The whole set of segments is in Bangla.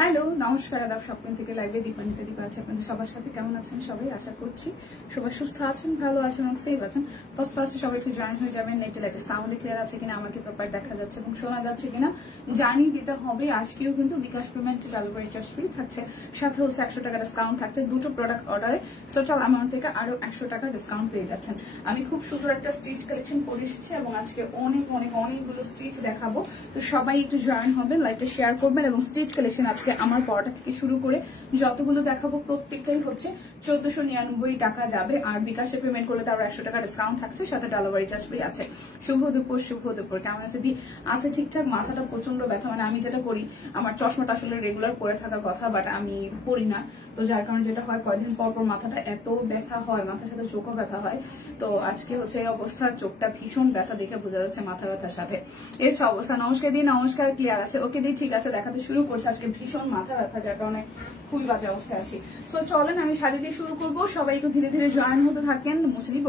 হ্যালো নমস্কার আদাব শপিং থেকে লাইভে দীপানিতে দীপা আছে আপনাদের সবার সাথে কেমন আছেন সবাই আশা করছি সবাই সুস্থ আছেন ভালো আছেন এবং সেফ আছেন ফার্স্টে সবাই একটু জয়েন হয়ে যাবেন নেটের একটা সাউন্ড ক্লিয়ার আছে কিনা আমাকে প্রপার দেখা যাচ্ছে এবং শোনা যাচ্ছে কিনা জানিয়ে দিতে হবে আজকেও কিন্তু বিকাশ পেমেন্ট ডেলিভারি চার্জ ফ্রি থাকছে সাথে হচ্ছে 100 টাকা ডিসকাউন্ট থাকছে দুটো প্রোডাক্ট অর্ডারে টোটাল অ্যামাউন্ট থেকে আরো 100 টাকা ডিসকাউন্ট পেয়ে যাচ্ছেন আমি খুব সুন্দর একটা স্টিচ কালেকশন করে এসেছি এবং আজকে অনেকগুলো স্টিচ দেখাবো তো সবাই একটু জয়েন হবেন লাইভটা শেয়ার করবেন এবং স্টিচ কালেকশন আজকে আমার পড়াটা থেকে শুরু করে যতগুলো দেখাবো প্রত্যেকটাই হচ্ছে 1499 টাকা যাবে আর বিকাশে পেমেন্ট করলে তার 100 টাকা ডিসকাউন্ট থাকছে সাথে ডেলিভারি চার্জ ফ্রি আছে শুভ দুপুর কেমন আছে দি আছে ঠিকঠাক মাথাটা প্রচন্ড ব্যথা মানে আমি যেটা করি আমার চশমাটা আসলে রেগুলার পরে থাকার কথা বাট আমি পরি না তো যার কারণে যেটা হয় কয়েকদিন পর মাথাটা এত ব্যথা হয় মাথার সাথে চোখও ব্যথা হয় তো আজকে হচ্ছে এই অবস্থা চোখটা ভীষণ ব্যথা দেখে বোঝা যাচ্ছে মাথা ব্যথার সাথে এর অবস্থা নমস্কার দি নমস্কার ক্লিয়ার আছে ওকে দি ঠিক আছে দেখাতে শুরু করছে আজকে ভীষণ মাথা ব্যথা যার কারণে খুবই বাজে অবস্থায় আছি তো চলেন আমি শাড়ি দিয়ে শুরু করবো সবাই একটু ধীরে ধীরে জয়েন হতে থাকেন মুছে নিব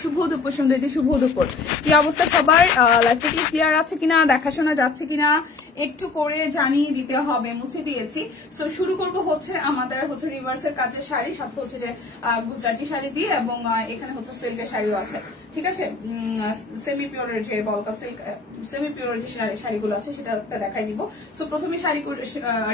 শুভ দুপুর সুন্দরী শুভ দুপুর কি অবস্থা সবার লাইভটা কি ক্লিয়ার আছে কিনা দেখাশোনা যাচ্ছে কিনা একটু করে জানিয়ে দিতে হবে মুছে দিয়েছি তো শুরু করব হচ্ছে আমাদের হচ্ছে রিভার্সের কাজের শাড়ি সাথে হচ্ছে যে গুজরাটি শাড়ি দিয়ে এবং এখানে হচ্ছে সিল্কের শাড়িও আছে ঠিক আছে সেমি পিওরের যে বলকা সিল্ক সেমি পিওরের যে শাড়িগুলো আছে সেটা দেখাই দিব তো প্রথমে শাড়ি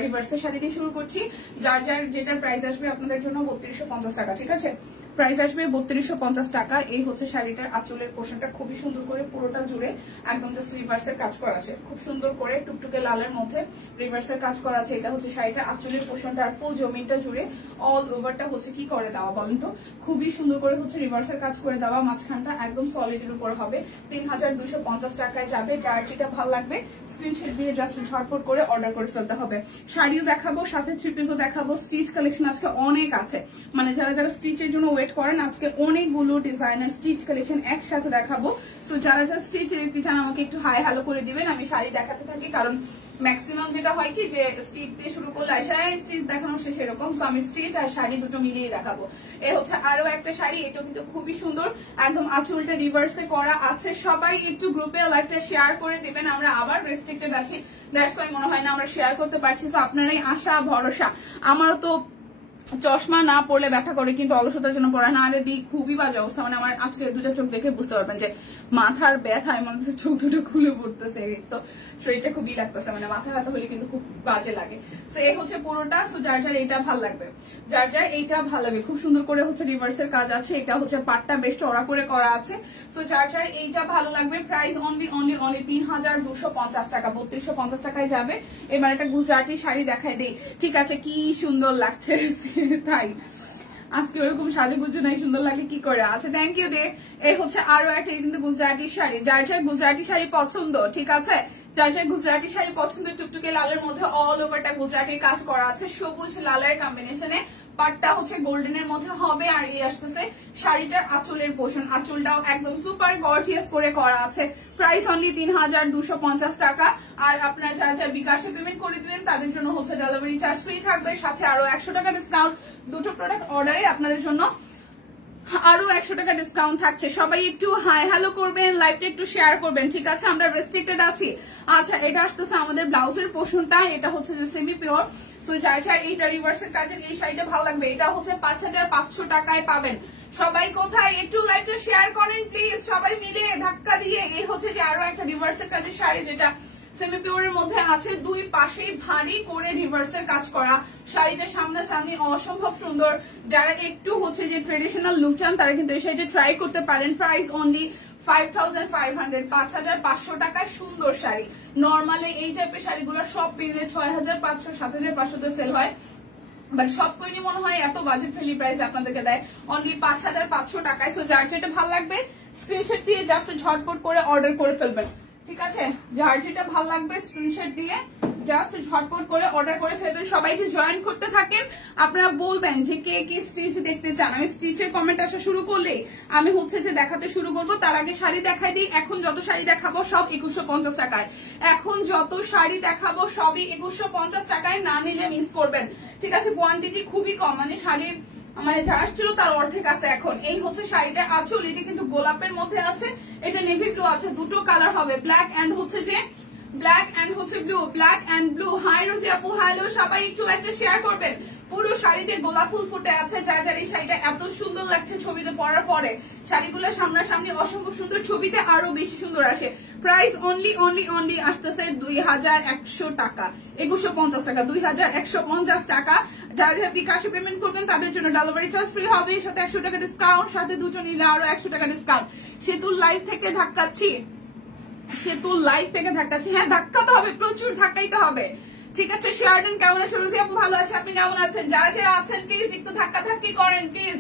রিভার্সের শাড়ি দিয়ে শুরু করছি যার যেটার প্রাইস আসবে আপনাদের জন্য 3250 টাকা ঠিক আছে প্রাইস আসবে 3250 টাকা এই হচ্ছে শাড়িটার আঁচলের পোর্শনটা খুবই সুন্দর করে পুরোটা জুড়ে একদম জাস্ট রিভার্সের কাজ করা আছে খুব সুন্দর করে টুকটুকে লালের মধ্যে রিভার্সের কাজ করা আছে এটা হচ্ছে শাড়িটা আঁচলের পোর্শনটা আর ফুল জমিনটা জুড়ে অল ওভারটা হচ্ছে কি করে দেওয়া বলেন তো খুবই সুন্দর করে হচ্ছে রিভার্সের কাজ করে দেওয়া মাঝখানটা একদম সলিডের উপর হবে 3250 টাকায় যাবে যার যেটা ভালো লাগবে স্ক্রিনশট দিয়ে জাস্ট ঝটপট করে অর্ডার করে ফেলতে হবে শাড়িও দেখাবো সাথে থ্রি পিসও দেখাবো স্টিচ কালেকশন আজকে অনেক আছে মানে যারা স্টিচের জন্য করেন আজকে অনেকগুলো ডিজাইনার স্টিচ কালেকশন একসাথে দেখাবো তো যারা স্টিচ দেখতে চান আমাকে একটু হাই হ্যালো করে দিবেন আমি শাড়ি দেখাতে থাকি কারণ ম্যাক্সিমাম যেটা হয় কি যে স্টিচ দিয়ে শুরু করলে স্টিচ দেখানো সে সেরকম তো আমি স্টিচ আর শাড়ি দুটো মিলিয়ে দেখাবো এ হচ্ছে আরো একটা শাড়ি এটা কিন্তু খুবই সুন্দর একদম আঁচলটা রিভার্সে করা আছে সবাই একটু গ্রুপে লাইভটা শেয়ার করে দিবেন আমরা আবার রেস্ট্রিক্টেড আছি দ্যাটস ওয়াই মনে হয় না আমরা শেয়ার করতে পারছি তো আপনারাই আশা ভরসা আমারও তো চশমা না পড়লে ব্যথা করে কিন্তু অলসতার জন্য পড়া না আরে দিই খুবই বাজে অবস্থা মানে আমার আজকে দুটো চোখ দেখে বুঝতে পারবেন যে মাথার ব্যথায় মনে হচ্ছে চোখ দুটো খুলে পড়তেছে তো শরীরটা খুবই লাগতেছে মানে মাথা ব্যথা হলে কিন্তু খুব বাজে লাগে তো এই হচ্ছে পুরোটা তো যার এইটা ভালো লাগবে যার এইটা ভালো লাগবে খুব সুন্দর করে হচ্ছে রিভার্সের কাজ আছে এটা হচ্ছে পাটটা বেশ চড়া করে করা আছে তো যার এইটা ভালো লাগবে প্রাইস অনলি 3250 টাকা 3250 টাকায় যাবে এবার একটা গুজরাটি শাড়ি দেখাই দেই ঠিক আছে কি সুন্দর লাগছে তাই আজকে ওরকম সাজুগুজু নাই সুন্দর লাগে কি করে আচ্ছা থ্যাংক ইউ দে এই হচ্ছে আরো একটা কিন্তু গুজরাটি শাড়ি যার গুজরাটি শাড়ি পছন্দ ঠিক আছে যার গুজরাটি শাড়ি পছন্দ টুকটুকে লালের মধ্যে অল ওভারটা গুজরাটির কাজ করা আছে সবুজ লালের কম্বিনেশনে পাটটা হচ্ছে গোল্ডেনের মধ্যে হবে আর এই আসতেছে শাড়িটার আঁচলের পোর্শন আঁচলটাও একদম সুপার গর্জিয়াস করে করা আছে প্রাইস অনলি 3250 টাকা আর আপনারা যারা বিকাশে পেমেন্ট করে দিবেন তাদের জন্য হচ্ছে ডেলিভারি চার্জ ফ্রি থাকবে সাথে আরো 100 টাকা ডিসকাউন্ট দুটো প্রোডাক্ট অর্ডারে আপনাদের জন্য আরো 100 টাকা ডিসকাউন্ট থাকছে সবাই একটু হাই হ্যালো করবেন লাইভটা একটু শেয়ার করবেন ঠিক আছে আমরা রেস্ট্রিক্টেড আছি আচ্ছা এটা আসতেছে আমাদের ব্লাউজের পোর্শনটা এটা হচ্ছে যে সেমি পিওর তো যার এইটা রিভার্সের কাজের এই শাড়িটা ভালো লাগবে এটা হচ্ছে 5500 টাকায় পাবেন সবাই কোথায় একটু লাইভটা শেয়ার করেন প্লিজ সবাই মিলে ধাক্কা দিয়ে এই হচ্ছে যে আরো একটা রিভার্সের কাজের শাড়ি যেটা সেমি পিওরের মধ্যে আছে দুই পাশেই ভারী করে রিভার্সের কাজ করা শাড়িটা সামনাসামনি অসম্ভব সুন্দর যারা একটু হচ্ছে যে ট্রেডিশনাল লুক চান তারা কিন্তু এই শাড়িটা ট্রাই করতে পারেন প্রাইস অনলি 5500 টাকায় সুন্দর শাড়ি নর্মালি এই টাইপের শাড়িগুলো সব পেজে 6500 7500 তে সেল হয় বাট সব কইনি মনে হয় এত বাজেট ফ্রেন্ডলি প্রাইস আপনাদেরকে দেয় অনলি 5500 টাকায় সো যার যেটা ভালো লাগবে স্ক্রিনশট দিয়ে জাস্ট ঝটপট করে অর্ডার করে ফেলবেন ঠিক আছে যার যেটা ভালো লাগবে স্ক্রিনশট দিয়ে জাস্ট ঝটপট করে অর্ডার করে ফেলবেন সবাইকে জয়েন করতে থাকেন আপনারা বলবেন যে কে কি স্টিচ দেখতে চান আমি স্টিচের কমেন্ট আসা শুরু করলেই আমি হচ্ছে যে দেখাতে শুরু করব তার আগে শাড়ি দেখাই দিই এখন যত শাড়ি দেখাবো সব 2150 টাকায় এখন যত শাড়ি দেখাবো সবই 2150 টাকায় না নিলে মিস করবেন ঠিক আছে কোয়ান্টিটি খুবই কম মানে শাড়ির মানে যা ছিল তার অর্ধেক আছে এখন এই হচ্ছে শাড়িটা আঁচল এটা কিন্তু গোলাপের মধ্যে আছে এটা নেভি ব্লু আছে দুটো কালার হবে ব্ল্যাক এন্ড হচ্ছে যে ব্ল্যাক এন্ড হচ্ছে blue, black and blue. Hi Rosie আপু, হ্যালো। সবাই একটু লাইকটা শেয়ার করবেন। পুরো শাড়িতে গোলাপ ফুল ফুটে আছে। যার যার এই শাড়িটা এত সুন্দর লাগছে ছবিতে পরার পরে, শাড়িগুলো সামনাসামনি অসম্ভব সুন্দর, ছবিতে আরো বেশি সুন্দর আসে। প্রাইস অনলি আসতেছে 2100 টাকা, 2150 টাকা, 2150 টাকা। যারা যারা বিকাশে পেমেন্ট করবেন তাদের জন্য ডেলিভারি চার্জ ফ্রি হবে, সাথে 100 টাকা ডিসকাউন্ট, সাথে দুটো নিলে আরো 100 টাকা ডিসকাউন্ট। সেতুর লাইভ থেকে ধাক্কাচ্ছি, সেতুর লাইভ থেকে ধাক্কাচ্ছি। হ্যাঁ, ধাক্কাতে হবে, প্রচুর ধাক্কাইতে হবে। ঠিক আছে, শেয়ারডেন কেমন আছে? রোজি আপু ভালো আছে, আপনি কেমন আছেন? যারা যারা আছেন প্লিজ একটু ধাক্কাধাক্কি করেন, প্লিজ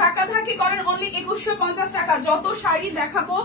ধাক্কাধাক্কি করেন। অনলি 2150 টাকা। যত শাড়ি দেখাবো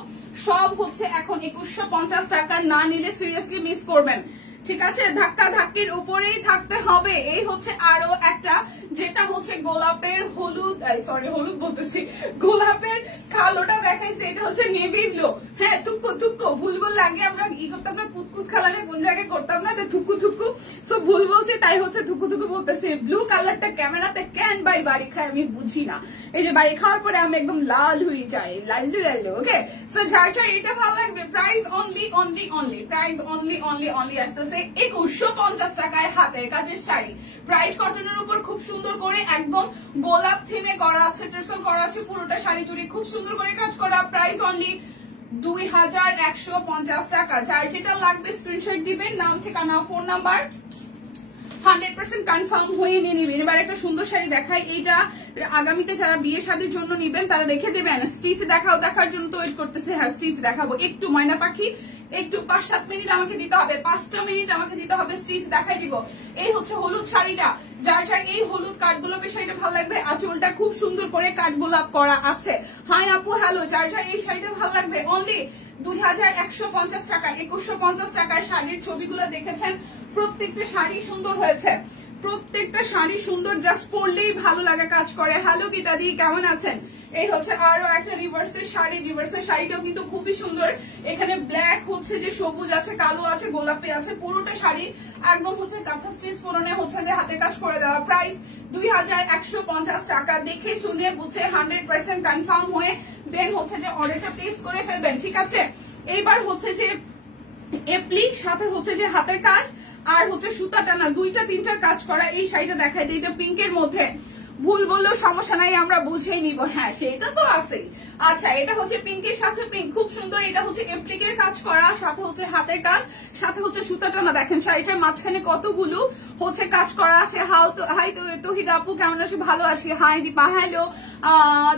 সব হচ্ছে এখন 2150 টাকা, না নিলে সিরিয়াসলি মিস করবেন। ঠিক আছে, ধাক্কা ধাক্কির উপরেই থাকতে হবে। এই হচ্ছে আরো একটা, যেটা হচ্ছে গোলাপের হলুদ, সরি হলুদ বলতেছি, গোলাপের কালোটা দেখাইছে, এটা হচ্ছে নেভি ব্লু। হ্যাঁ, থুক্কু থুক্কু ভুল বললে আগে আমরা ই করতাম না, কুতকুত খেলালে কোন জায়গায় করতাম না, থুক্কু থুক্কু, সো ভুল বলছি তাই হচ্ছে থুক্কু থুক্কু বলতেছি। ব্লু কালারটা ক্যামেরাতে কেন বাই বাড়ি খায় আমি বুঝি না। এই যে বাড়ি খাওয়ার পরে আমি একদম লাল হয়ে যাই, লাল্লু লাল্লু। ওকে, সো যার যার এটা ভালো লাগবে, প্রাইস অনলি প্রাইস অনলি আসতেছে 2150 টাকায় হাতের কাজের শাড়ি। ব্রাইট কটনের উপর খুব সুন্দর করে একদম গোলাপ থিমে করা আছে, টেসেল করা আছে, পুরোটা শাড়ি জুড়ে খুব সুন্দর করে কাজ করা। প্রাইস অনলি 2150 টাকা। যার যেটা লাগবে স্ক্রিনশট দিবেন, নাম, ঠিকানা, ফোন নাম্বার 100% কনফার্ম হয়ে নিয়ে নিবেন। এবার একটা সুন্দর শাড়ি দেখাই, এইটা আগামীতে যারা বিয়ে শাদীর জন্য নিবেন তারা রেখে দেবেন। স্টিচ দেখার জন্য তো ওয়েট করতেছে। হ্যাঁ, স্টিচ দেখাবো, একটু ময়না পাখি, একটু 5-7 মিনিট আমাকে দিতে হবে, 5টা মিনিট আমাকে দিতে হবে, স্টিচ দেখাই দিব। এই হচ্ছে হলুদ শাড়িটা। যার যার এই হলুদ কাঠগোলাপের শাড়িটা ভালো লাগবে, আঁচলটা খুব সুন্দর করে কাঠগোলাপ করা আছে। হাই আপু, হ্যালো। যার যার এই শাড়িটা ভালো লাগবে অনলি 2150 টাকা, 2150 টাকায়। শাড়ির ছবিগুলো দেখেছেন, প্রত্যেকটা শাড়ি সুন্দর হয়েছে, প্রত্যেকটা শাড়ি সুন্দর, জাস্ট পরলেই ভালো লাগে, কাজ করে। হ্যালো গীতাদি, কেমন আছেন? এই হচ্ছে আরো একটা রিভার্সের শাড়ি। রিভার্সের শাড়িটাও কিন্তু খুবই সুন্দর। এখানে ব্ল্যাক হচ্ছে যে সবুজ আছে, কালো আছে, গোলাপি আছে, পুরোটা শাড়ি একদম হচ্ছে কাঁথা স্টিচ পরনে হচ্ছে যে হাতে কাজ করে দেওয়া। প্রাইস 2150 টাকা। দেখে শুনে বুঝে 100% কনফার্ম হয়ে দেন হচ্ছে যে অর্ডারটা প্লেস করে ফেলবেন। ঠিক আছে, এইবার হচ্ছে যে এপ্লিক, সাথে হচ্ছে যে হাতের কাজ আর হচ্ছে সুতা টানা, 2-3টা কাজ করা এই শাড়িটা দেখাই। এটা পিঙ্কের মধ্যে, ভুল বললেও সমস্যা নাই, আমরা বুঝেই নিব। হ্যাঁ, সেটা তো আছেই। আচ্ছা, এটা হচ্ছে পিঙ্কের সাথে পিঙ্ক, খুব সুন্দর। এটা হচ্ছে এপ্লিকের কাজ করা, সাথে হচ্ছে হাতের কাজ, সাথে হচ্ছে সুতা টানা। দেখেন শাড়িটার মাঝখানে কতগুলো হচ্ছে কাজ করা আছে। হাই তহিদ আপু, কেমন আছে? ভালো আছি। Hi Deepa, hello.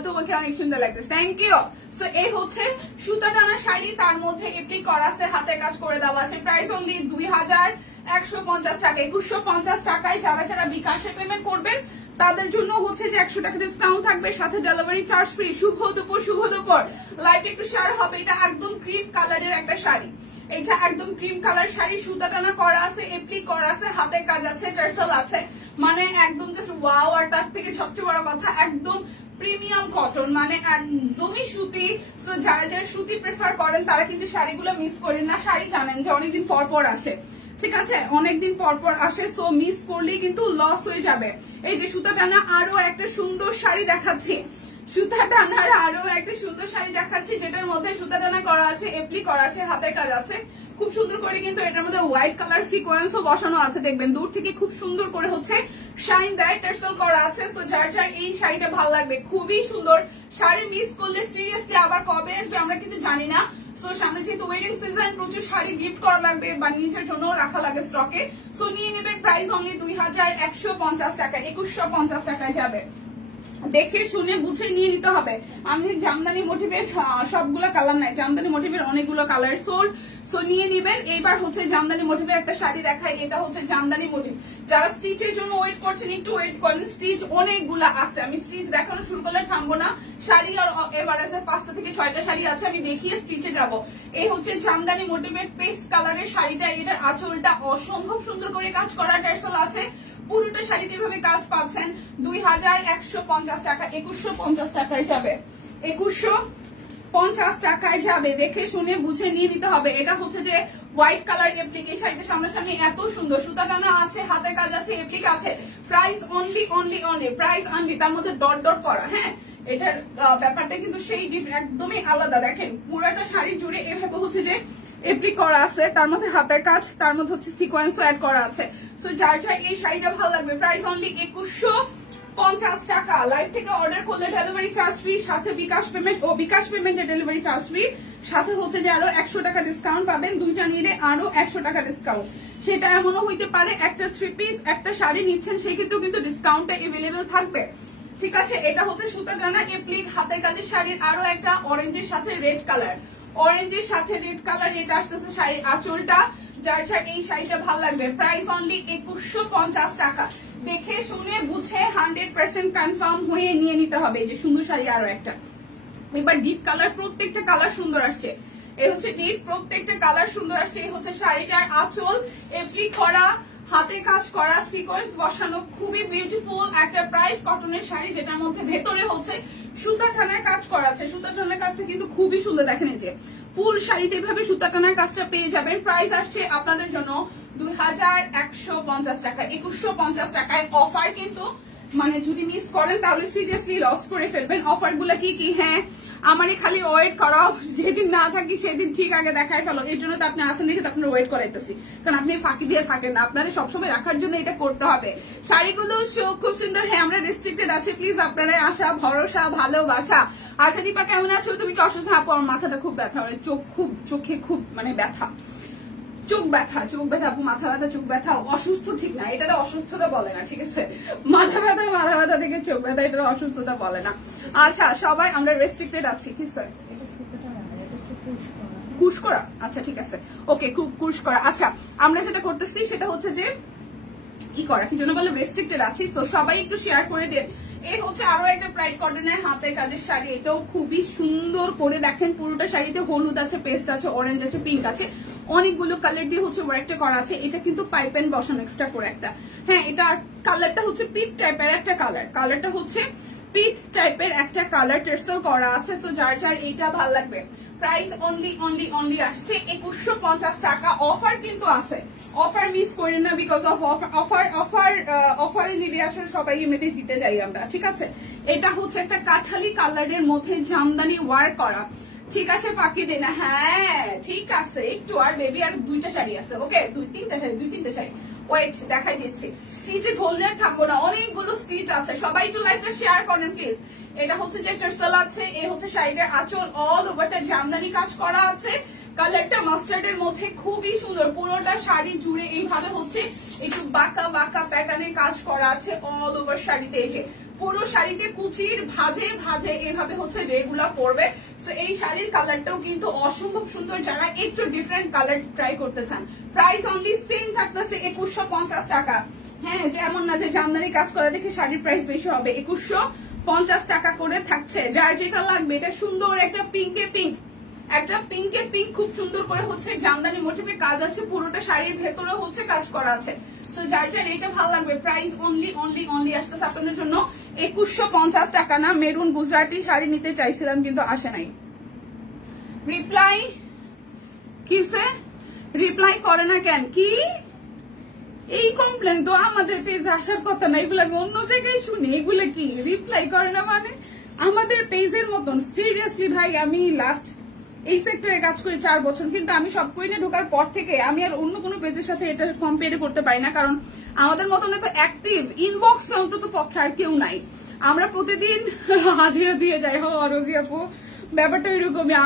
তোমাকে অনেক সুন্দর লাগতেছে, থ্যাংক ইউ। সো এই হচ্ছে সুতা টানা শাড়ি, তার মধ্যে এপ্লিক করা আছে, হাতের কাজ করে দেওয়া আছে। প্রাইস অনলি 2150 টাকা, 2150 টাকায়। যারা যারা বিকাশে পেমেন্ট করবেন তাদের জন্য হচ্ছে যে 100 টাকা ডিসকাউন্ট থাকবে, সাথে ডেলিভারি চার্জ ফ্রি। শুভ দুপুর লাইট একটু শেয়ার হবে। এটা একদম ক্রিম কালারের একটা শাড়ি, এটা একদম ক্রিম কালার শাড়ি, সুতা টানা করা আছে, এপ্লিক করা আছে, হাতে কাজ আছে, টার্সেল আছে, মানে একদম জাস্ট ওয়াও। আর তার থেকে সবচেয়ে বড় কথা, একদম প্রিমিয়াম কটন, মানে একদমই সুতি। সো যারা যারা সুতি প্রেফার করেন তারা কিন্তু শাড়িগুলো মিস করেন না। শাড়ি জানেন যে অনেকদিন পর পর আসে, ঠিক আছে, অনেকদিন পর পর আসে, সো মিস করলেই কিন্তু লস হয়ে যাবে। এই যে সুতা টানা আরো একটা সুন্দর শাড়ি দেখাচ্ছি, সুতা টানার আরো একটা সুন্দর শাড়ি দেখাচ্ছি, যেটার মধ্যে সুতা টানা করা আছে, এপ্লি করা আছে, হাতের কাজ আছে, খুব সুন্দর করে। কিন্তু এটার মধ্যে হোয়াইট কালার সিকোয়েন্সও বসানো আছে, দেখবেন দূর থেকে খুব সুন্দর করে হচ্ছে শাইন দেয়, টার্সেল করা আছে। সো যার যার এই শাড়িটা ভালো লাগবে, খুবই সুন্দর শাড়ি। মিস করলে সিরিয়াসলি আবার কবে আসবে আমরা কিন্তু জানি না। সো সামনে যেহেতু ওয়েডিং সিজন, প্রচুর শাড়ি গিফট করা লাগবে বা নিজের জন্য রাখা লাগে স্টকে। সো নিয়ে নেবেন, প্রাইস অনলি 2150 টাকা, 2150 টাকায় যাবে। দেখে শুনে বুঝে নিয়ে নিতে হবে। আমি জামদানি মোটিভের সবগুলো কালার নাই, জামদানি মোটিভের অনেকগুলো কালার সোল্ড, সো নিয়ে নিবেন। এইবার হচ্ছে জামদানি মোটিভের একটা শাড়ি দেখাই, এটা হচ্ছে জামদানি মোটিভ। যারা স্টিচের জন্য ওয়েট করছেন একটু ওয়েট করেন, স্টিচ অনেকগুলো আছে, আমি স্টিচ দেখানো শুরু করলে থামবো না। শাড়ি আর এবার আছে 5টা থেকে 6টা শাড়ি আছে, আমি দেখিয়ে স্টিচে যাব। এই হচ্ছে জামদানি মোটিভের পেস্ট কালারের শাড়িটা, এটার আঁচলটা অসম্ভব সুন্দর করে কাজ করা, টার্সেল আছে, পুরোটা শাড়িতে এভাবে কাজ পাচ্ছেন। 2150 টাকা, 2150 টাকায় যাবে, 2150 টাকায় যাবে। দেখে শুনে বুঝে নিয়ে নিতে হবে। এটা হচ্ছে যে হোয়াইট কালার এপ্লিক, এই শাড়িটা সামনাসামনি এত সুন্দর, সুতা টানা আছে, হাতের কাজ আছে, এপ্লিক আছে। প্রাইস অনলি প্রাইস অনলি, তার মধ্যে ডট ডট করা। হ্যাঁ, এটার ব্যাপারটা কিন্তু সেই একদমই আলাদা। দেখেন পুরাটা শাড়ি জুড়ে এভাবে হচ্ছে যে এপ্লিক করা আছে, তার মধ্যে হাতের কাজ, তার মধ্যে হচ্ছে সিকোয়েন্সও অ্যাড করা আছে। সো যার যার এই শাড়িটা ভালো লাগবে, প্রাইস অনলি 2150 টাকা। লাইভ থেকে অর্ডার করলে ডেলিভারি চার্জ ফ্রি, সাথে বিকাশ পেমেন্ট ও বিকাশ পেমেন্টের ডেলিভারি চার্জ ফ্রি, সাথে হচ্ছে যে আরো 100 টাকা ডিসকাউন্ট পাবেন, দুইটা নিলে আরো 100 টাকা ডিসকাউন্ট। সেটা এমনও হইতে পারে একটা 3 পিস একটা শাড়ি নিচ্ছেন, সেই ক্ষেত্রেও কিন্তু ডিসকাউন্টটা এভেলেবেল থাকবে। ঠিক আছে, এটা হচ্ছে সুতা টানা এপ্লিক হাতে কাজের শাড়ির আরো একটা অরেঞ্জের সাথে রেড কালার, অরেঞ্জের সাথে রেড কালার, এটা আসতেছে শাড়ির আঁচলটা। যার যার এই শাড়িটা ভালো লাগবে, প্রাইস অনলি 2150 টাকা। দেখে শুনে বুঝে 100% কনফার্ম হয়ে নিয়ে নিতে হবে। এই যে সুন্দর শাড়ি আরো একটা, এবার ডিপ কালার, প্রত্যেকটা কালার সুন্দর আসছে। এই হচ্ছে ডিপ, প্রত্যেকটা কালার সুন্দর আসছে। এই হচ্ছে শাড়িটার আঁচল, এপ্লিক করা, হাতে কাজ করা, সিকোয়েন্স বসানো, খুবই বিউটিফুল একটা ব্রাইট কটনের শাড়ি, যেটার মধ্যে ভেতরে হচ্ছে সুতা টানার কাজ করা আছে। সুতা টানার কাজটা কিন্তু খুবই সুন্দর, দেখেন এই যে ফুল শাড়িতে এভাবে সুতা টানার কাজটা পেয়ে যাবেন। প্রাইস আসছে আপনাদের জন্য 2150 টাকা। 2150 টাকায় অফার কিন্তু, মানে যদি মিস করেন তাহলে সিরিয়াসলি লস করে ফেলবেন। অফার গুলা কি কি? হ্যাঁ, আমারই খালি ওয়েট করা, যেদিন না থাকি সেদিন ঠিক আগে দেখাই ফেলো। এই জন্য তো আপনি আসেন দেখে আপনার ওয়েট করাইতেছি, কারণ আপনি ফাঁকি দিয়ে থাকেন না, আপনারা সবসময় রাখার জন্য এটা করতে হবে। শাড়িগুলো খুব সুন্দর। হ্যাঁ, আমরা রেস্ট্রিক্টেড আছি, প্লিজ আপনারা আশা ভরসা ভালোবাসা। আচ্ছা দীপা কেমন আছো? তুমি কি অসুস্থ? আপু আমার মাথাটা খুব ব্যথা, মানে চোখে খুব মানে ব্যথা, চোখ ব্যথা আপু, মাথা ব্যথা, চোখ ব্যথা। অসুস্থ ঠিক না, এটা অসুস্থতা বলে না, ঠিক আছে? মাথা ব্যথা থেকে চোখ ব্যথা, এটা অসুস্থতা বলে না। আচ্ছা সবাই আমরা রেস্ট্রিক্টেড আছি। কি স্যার? কুশ করা? আচ্ছা ঠিক আছে, ওকে, কুশ করা। আচ্ছা আমরা যেটা করতেছি সেটা হচ্ছে যে কি করা, কি জন্য বলে রেস্ট্রিক্টেড আছি, তো সবাই একটু শেয়ার করে দেন। এই হচ্ছে আরো একটা ব্রাইট কটনের হাতের কাজের শাড়ি, এটাও খুবই সুন্দর করে দেখেন। পুরোটা শাড়িতে হলুদ আছে, পেস্ট আছে, অরেঞ্জ আছে, পিঙ্ক আছে, অনেকগুলো কালার দিয়ে হচ্ছে ওয়ার্কটা করা আছে। এটা কিন্তু পাইপ এন্ড বসানো এক্সট্রা করে একটা। হ্যাঁ, এটা কালারটা হচ্ছে পিচ টাইপের একটা কালার, কালারটা হচ্ছে পিচ টাইপের একটা কালার, টেসেল করা আছে। তো যার যার এইটা ভালো লাগবে, প্রাইস অনলি আসছে 2150 টাকা। অফার কিন্তু আছে, অফার মিস করেন না, বিকজ অফ অফারে নিলে আসলে সবাই এমনিতে জিতে যাই আমরা, ঠিক আছে? এটা হচ্ছে একটা কাঠালি কালারের মধ্যে জামদানি ওয়ার্ক করা, ঠিক আছে? ফাঁকি দে না, হ্যাঁ ঠিক আছে, একটু আর বেবি আর দুইটা শাড়ি আছে, ওকে, দুই তিনটা শাড়ি ওয়েট দেখাই দিচ্ছি। স্টিচে ধরলে থাকবো না, অনেকগুলো স্টিচ আছে, সবাই একটু লাইভটা শেয়ার করেন প্লিজ। এটা হচ্ছে যে টার্সেল আছে, এই হচ্ছে শাড়িটার আঁচল, অল ওভারটা জামদানি কাজ করা আছে। কালারটা মাস্টার্ড এর মধ্যে খুবই সুন্দর, পুরোটা শাড়ি জুড়ে এইভাবে হচ্ছে একটু বাঁকা প্যাটার্নের কাজ করা আছে অল ওভার শাড়িতে। এসে পুরো শাড়িতে কুচির ভাজে এইভাবে হচ্ছে রেগুলার পরবে। তো এই শাড়ির কালারটাও কিন্তু অসম্ভব সুন্দর, যারা একটু ডিফারেন্ট কালার ট্রাই করতে চান। প্রাইস অনলি সেম থাকতেছে 2150 টাকা। হ্যাঁ, যে এমন না যে জামদানি কাজ করা দেখে শাড়ির প্রাইস বেশি হবে, 2150 টাকা করে থাকছে। যার যেটা লাগবে, এটা সুন্দর একটা পিঙ্কে পিঙ্ক, খুব সুন্দর করে হচ্ছে জামদানি মোটিভে কাজ আছে, পুরোটা শাড়ির ভেতরে হচ্ছে কাজ করা আছে। তো যার যার এটা ভালো লাগবে, প্রাইস অনলি আসতেছে আপনাদের জন্য 2150 টাকা। না, মেরুন গুজরাটি শাড়ি নিতে চাইছিলাম কিন্তু আসে নাই। রিপ্লাই করে না কেন? কি এই কমপ্লেন তো আমাদের পেজে আসার কথা না, এগুলো আমি অন্য জায়গায় শুনি। এগুলো কি রিপ্লাই করে না মানে আমাদের পেজের মতন? সিরিয়াসলি ভাই, আমি লাস্ট এই সেক্টরে কাজ করি 4 বছর, কিন্তু আমি সব কুইনে ঢোকার পর থেকে আমি আর অন্য কোনো পেজের সাথে এটা কম্পেয়ার করতে পারি না, কারণ আমাদের মতন এত অ্যাক্টিভ ইনবক্স অন্তত পক্ষে আর কেউ নাই। আমরা প্রতিদিন হাজিরা দিয়ে যাই। রোজি আপু, ব্যাপারটা এরকমই।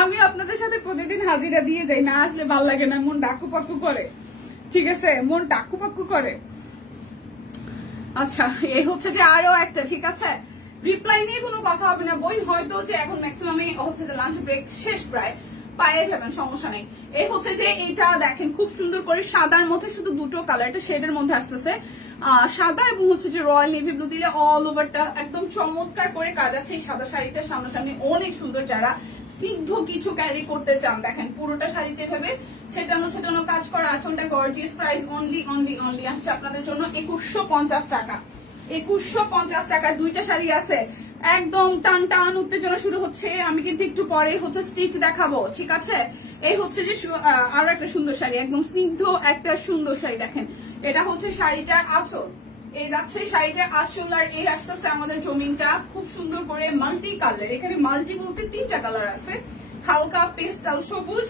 আমিও আপনাদের সাথে প্রতিদিন হাজিরা দিয়ে যাই, না আসলে ভাল লাগে না, মন ডাকুপাকু করে, ঠিক আছে? মন ডাকুপাকু করে। আচ্ছা, এই হচ্ছে যে আরো একটা, ঠিক আছে? রিপ্লাই নিয়ে কোনো কথা হবে না, বই হয়তো যে এখন ম্যাক্সিমামে হচ্ছে যে লাঞ্চ ব্রেক শেষ প্রায়, পায়ে যাবেন, সমস্যা নেই। এই হচ্ছে যে এটা দেখেন খুব সুন্দর করে সাদার মধ্যে শুধু দুটো কালার, এটা শেডের মধ্যে আসতেছে, সাদা এবং হচ্ছে যে রয়্যাল নেভি ব্লু দিয়ে অল ওভারটা একদম চমৎকার করে কাজ আছে। এই সাদা শাড়িটা সামনাসামনি অনেক সুন্দর, যারা স্নিগ্ধ কিছু ক্যারি করতে চান, দেখেন পুরোটা শাড়িতে এভাবে ছেটানো কাজ করা, আঁচলটা গর্জিয়াস। প্রাইস অনলি আসছে আপনাদের জন্য 2150 টাকা। 2150 টাকার দুইটা শাড়ি আছে, একদম টান উত্তেজনা শুরু হচ্ছে। আমি কিন্তু একটু পরে হচ্ছে স্টিচ দেখাবো, ঠিক আছে? এই হচ্ছে যে আরো একটা সুন্দর শাড়ি, একদম স্নিগ্ধ একটা সুন্দর শাড়ি, দেখেন এটা হচ্ছে শাড়িটার আঁচল, এই যাচ্ছে শাড়িটার আঁচল, আর এই আসতেছে আমাদের জমিনটা খুব সুন্দর করে মাল্টি কালার। এখানে মাল্টি বলতে 3টা কালার আছে, হালকা পেস্টাল সবুজ,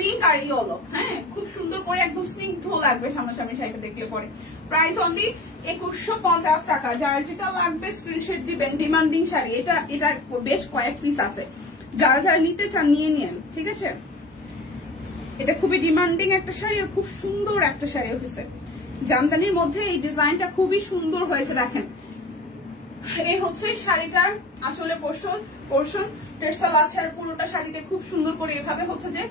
পিঙ্ক আর ইয়েলো, হ্যাঁ খুব সুন্দর করে একদম স্নিগ্ধ লাগবে সামনাসামনি শাড়িটা দেখলে পরে। প্রাইস অনলি 2150 টাকা। যার যেটা লাগবে স্ক্রিনশট দিবেন। ডিমান্ডিং শাড়ি, এটা বেশ কয়েক পিস আছে, যারা যারা নিতে চান নিয়ে নিন, ঠিক আছে। এটা খুবই ডিমান্ডিং একটা শাড়ি আর খুব সুন্দর একটা শাড়ি হয়েছে জামদানির মধ্যে। এই ডিজাইনটা খুবই সুন্দর হয়েছে, দেখেন। এই হচ্ছে শাড়িটার আঁচলে পোর্শন টেক্সটাইল আছে আর পুরোটা শাড়িতে খুব সুন্দর করে এভাবে হচ্ছে যে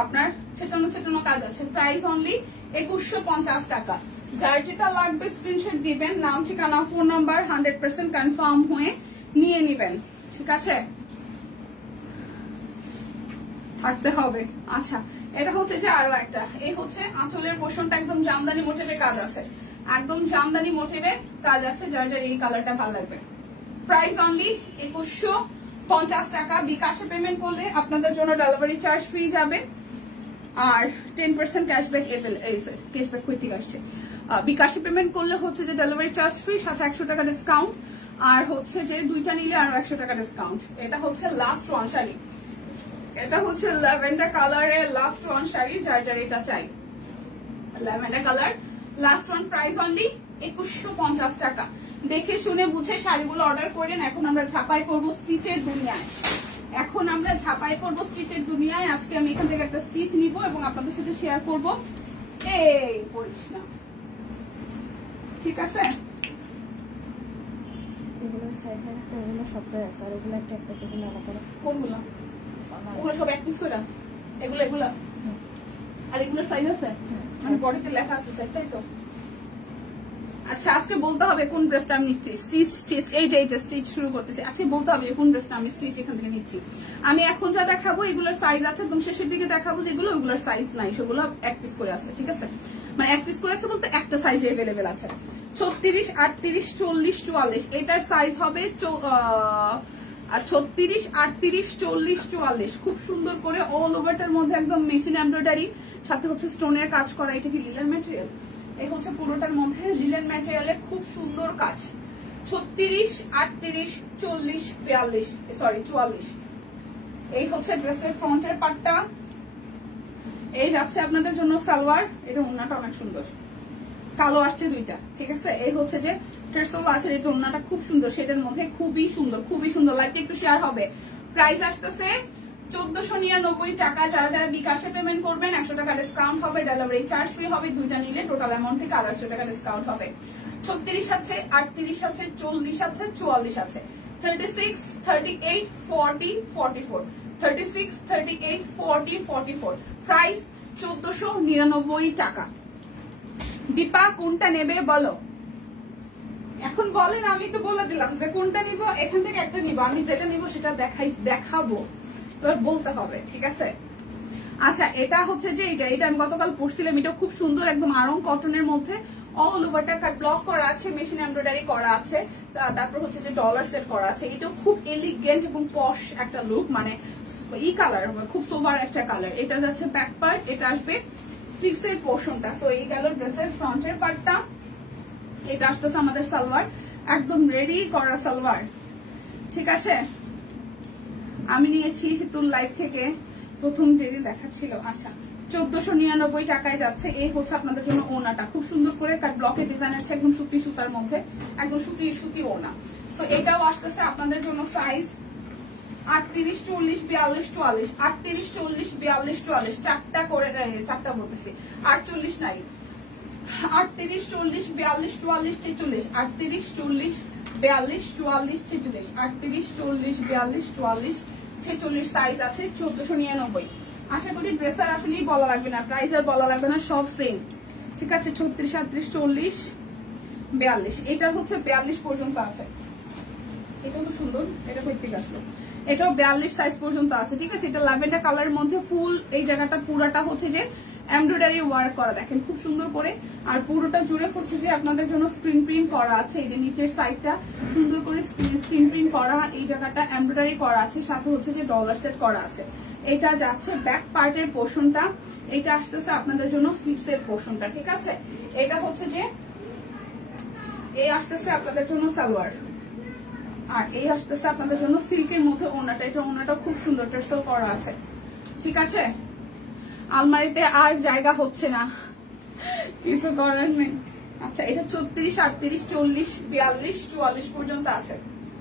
আপনার ছেটানো কাজ আছে। প্রাইস অনলি 2150 টাকা। যার যেটা লাগবে স্ক্রিনশট দিবেন, নাম ঠিকানা ফোন নাম্বার 100% কনফার্ম হয়ে নিয়ে নেবেন, ঠিক আছে, থাকতে হবে। আচ্ছা, এটা হচ্ছে যে আরো একটা, এই হচ্ছে আঁচলের পোর্শনটা একদম জামদানি মোটিভে কাজ আছে, একদম জামদানি মোটিভে কাজ আছে। যার যার এই কালারটা ভালো লাগবে। প্রাইস অনলি 2150 টাকা। বিকাশে পেমেন্ট করলে আপনাদের জন্য ডেলিভারি চার্জ ফ্রি যাবে আর 10% ক্যাশব্যাক ক্যাশব্যাক কই থেকে আসছে। বিকাশে পেমেন্ট করলে হচ্ছে যে ডেলিভারি চার্জ ফ্রি, সাথে 100 টাকা ডিসকাউন্ট, আর হচ্ছে যে দুইটা নিলে আরো 100 টাকা ডিসকাউন্ট। এটা হচ্ছে লাস্ট ওয়ান শাড়ি, এটা হচ্ছে ল্যাভেন্ডার কালারের লাস্ট ওয়ান শাড়ি। যার যার এটা চাই, lavender colour last one. Price only 2150 টাকা। দেখে শুনে বুঝে শাড়িগুলো অর্ডার করেন। এখন আমরা ঝাপাই করবো স্টিচের দুনিয়ায়। আজকে আমি এখান থেকে একটা স্টিচ নিব এবং আপনাদের সাথে শেয়ার করব। এই পড়িস না, ঠিক আছে। এগুলোর সাইজ আছে, এগুলো সব সাইজ আছে, আর এগুলো একটা যেগুলো আলাদা। কোনগুলো? ওগুলো সব এক পিস করে, এগুলো আর এগুলোর সাইজ আছে, মানে বডিতে লেখা আছে সাইজ, তাই তো? আচ্ছা, আজকে বলতে হবে কোন ড্রেসটা আমি নিচ্ছি। স্টিচ এই যে স্টিচ শুরু করতেছি, আজকে বলতে হবে কোন ড্রেসটা আমি স্টিচ এখান থেকে নিচ্ছি। আমি এখন যা দেখাবো এগুলোর সাইজ আছে, একদম শেষের দিকে দেখাবো যেগুলো ওগুলোর সাইজ নাই, সেগুলো এক পিস করে আছে, ঠিক আছে। মানে এক পিস করে আছে বলতে একটা সাইজ এভেলেবেল আছে। 36, 38, 40, 44 এটার সাইজ হবে 36, 38, 40, 44। খুব সুন্দর করে অল ওভারটার মধ্যে একদম মেশিন এমব্রয়ডারি, সাথে হচ্ছে স্টোনের কাজ করা। এটা কি লিলেন ম্যাটেরিয়াল? এই হচ্ছে পুরোটার মধ্যে লিলেন ম্যাটেরিয়ালে খুব সুন্দর কাজ। 36, 38, 40, 42, সরি 44। এই হচ্ছে ড্রেসের ফ্রন্টের পার্টটা। এই যাচ্ছে আপনাদের জন্য সালোয়ার। এটা ওড়নাটা অনেক সুন্দর, কালো আসছে দুইটা, ঠিক আছে। এই হচ্ছে যে টেক্সটাইল আছে, এটা ওড়নাটা খুব সুন্দর, সেটার মধ্যে খুবই সুন্দর। লাইকটা একটু শেয়ার হবে। প্রাইস আসতেছে 1499 টাকা। যারা যারা বিকাশে পেমেন্ট করবেন 100 টাকা ডিসকাউন্ট হবে, ডেলিভারি চার্জ ফ্রি হবে। দুইটা নিলে টোটাল অ্যামাউন্ট থেকে আরো 100 টাকা ডিসকাউন্ট হবে। 36 আছে, 38 আছে, 40 আছে, 44 আছে, 36, 38, 40, 44, 36, 38, 40, 44। প্রাইস 1499 টাকা। দীপা কোনটা নেবে বলো এখন, বলেন। আমি তো বলে দিলাম যে কোনটা নিব, এখান থেকে একটা নিব। আমি যেটা নিব সেটা দেখাবো, তো বলতে হবে, ঠিক আছে। আচ্ছা, এটা হচ্ছে যে এটা আমি গতকাল পরছিলাম। এটা খুব সুন্দর, একদম আরং কটনের মধ্যে অল ওভারটা কাট ব্লক করা আছে, মেশিন এমব্রয়ডারি করা আছে, তারপর হচ্ছে যে ডলার সেট করা আছে। এটা খুব এলিগেন্ট এবং পশ একটা লুক, মানে ই কালার, খুব সোবার একটা কালার। এটা যাচ্ছে ব্যাক পার্ট, এটা আসবে স্লিভস এর পোর্শনটা। সো এই গেল ড্রেসের ফ্রন্টের পার্টটা। এটা আসতেছে আমাদের সালোয়ার, একদম রেডি করা সালোয়ার, ঠিক আছে। আমি নিয়েছি তোর লাইভ থেকে প্রথম যেদিন দেখাচ্ছিল। আচ্ছা, 1499 টাকায় যাচ্ছে। এই হচ্ছে আপনাদের জন্য ওনাটা, খুব সুন্দর করে কাট ব্লকের ডিজাইন আছে, একদম সুতি সুতার মধ্যে, একদম সুতি ওনা। তো এটাও আসতেছে আপনাদের জন্য সাইজ 38, 40, 42, 44, 38, 40, 42, 44, চারটা করে, চারটা বলতেছি, 48 নাই, 38, 40, 42, 44, 46, 38, 40, 42, 44, 46, 38, 40, 42, 44, 46 সাইজ আছে। 1499। আশা করি ড্রেস আর আসলেই বলা লাগবে না, প্রাইস আর বলা লাগবে না, সব সেম, ঠিক আছে। 36, 38, 40, 42, এটা হচ্ছে 42 পর্যন্ত আছে। এটা তো সুন্দর, এটা কই থেকে আসলো? এটাও 42 সাইজ পর্যন্ত আছে, ঠিক আছে। এটা ল্যাভেন্ডার কালারের মধ্যে ফুল, এই জায়গাটা পুরাটা হচ্ছে যে এমব্রয়ডারি ওয়ার্ক করা, দেখেন খুব সুন্দর করে। আর পুরোটা জুড়ে হচ্ছে যে আপনাদের জন্য স্ক্রিন প্রিন্ট করা আছে। এই যে নিচের সাইডটা সুন্দর করে স্ক্রিন প্রিন্ট করা, এই জায়গাটা এমব্রয়ডারি করা আছে, সাথে হচ্ছে যে ডলার সেট করা আছে। এটা যাচ্ছে ব্যাক পার্টের পোর্শনটা, এটা আসতেছে আপনাদের জন্য স্লিভসের পোর্শনটা, ঠিক আছে। এটা হচ্ছে যে এই আসতেছে আপনাদের জন্য সালোয়ার, আর এই আসতেছে আপনাদের জন্য সিল্কের মধ্যে ওনাটা। এটা ওনাটা খুব সুন্দর টেক্সটাইল করা আছে, ঠিক আছে। আলমারিতে আর জায়গা হচ্ছে না, কিছু করার নেই। আচ্ছা এটা 34, 38, 40, 42, 44 পর্যন্ত আছে,